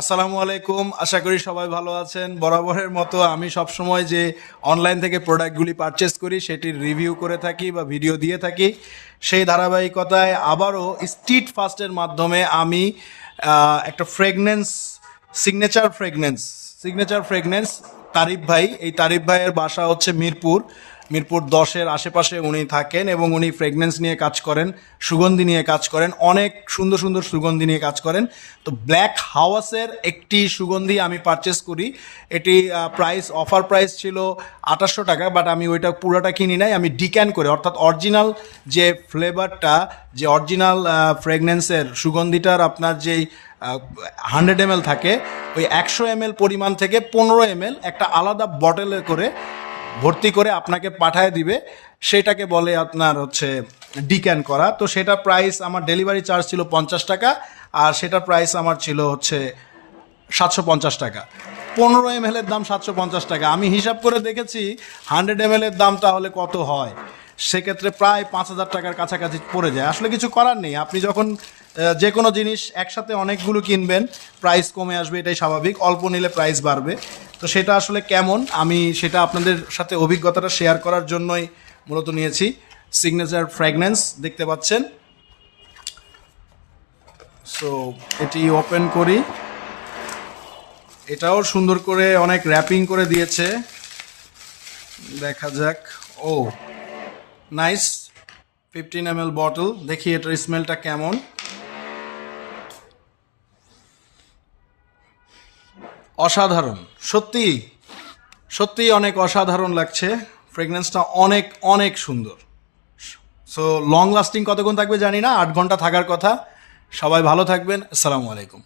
আসসালামু আলাইকুম, আশা করি সবাই ভালো আছেন। বরাবরের মতো আমি সবসময় যে অনলাইন থেকে প্রোডাক্টগুলি পারচেস করি সেটির রিভিউ করে থাকি বা ভিডিও দিয়ে থাকি। সেই ধারাবাহিকতায় আবারও স্ট্রিট ফাস্টের মাধ্যমে আমি একটা সিগনেচার ফ্রেগনেন্স তারিফ ভাই, এই তারিফ ভাইয়ের বাসা হচ্ছে মিরপুর 10-এর আশেপাশে উনি থাকেন এবং উনি ফ্রেগনেন্স নিয়ে কাজ করেন, সুগন্ধি নিয়ে কাজ করেন, অনেক সুন্দর সুন্দর সুগন্ধি নিয়ে কাজ করেন। তো ব্ল্যাক হাওয়াসের একটি সুগন্ধি আমি পারচেস করি। এটি অফার প্রাইস ছিল 2800 টাকা, বাট আমি ওইটা পুরোটা কিনি নাই, আমি ডিক্যান করে, অর্থাৎ অরিজিনাল যে ফ্লেভারটা, যে অরিজিনাল ফ্রেগনেন্সের সুগন্ধিটার আপনার যেই 100 ml থাকে, ওই 100 ml পরিমাণ থেকে 15 ml একটা আলাদা বটলে করে ভর্তি করে আপনাকে পাঠায় দিবে। সেটাকে বলে আপনার হচ্ছে ডিক্যান করা। তো সেটা প্রাইস, আমার ডেলিভারি চার্জ ছিল 50 টাকা, আর সেটার প্রাইস আমার ছিল হচ্ছে 750 টাকা। 15 ml এর দাম 750 টাকা। আমি হিসাব করে দেখেছি 100 ml এর দাম তাহলে কত হয়, সেক্ষেত্রে প্রায় 5,000 টাকার কাছাকাছি পড়ে যায়। আসলে কিছু করার নেই, আপনি যখন যে কোনো জিনিস একসাথে অনেকগুলো কিনবেন প্রাইস কমে আসবে, এটাই স্বাভাবিক। অল্প নিলে প্রাইস বাড়বে। তো সেটা আসলে কেমন, আমি সেটা আপনাদের সাথে অভিজ্ঞতাটা শেয়ার করার জন্যই মূলত নিয়েছি। সিগনেচার ফ্র্যাগনেন্স দেখতে পাচ্ছেন। সো এটি ওপেন করি, এটাও সুন্দর করে অনেক র্যাপিং করে দিয়েছে, দেখা যাক। ও নাইস, 15 ml বটল। দেখি এটার স্মেলটা কেমন। অসাধারণ, সত্যি সত্যি অনেক অসাধারণ লাগছে। ফ্রেগনেন্সটা অনেক অনেক সুন্দর। সো লং লাস্টিং কতক্ষণ থাকবে জানি না, 8 ঘন্টা থাকার কথা। সবাই ভালো থাকবেন, আসসালামু আলাইকুম।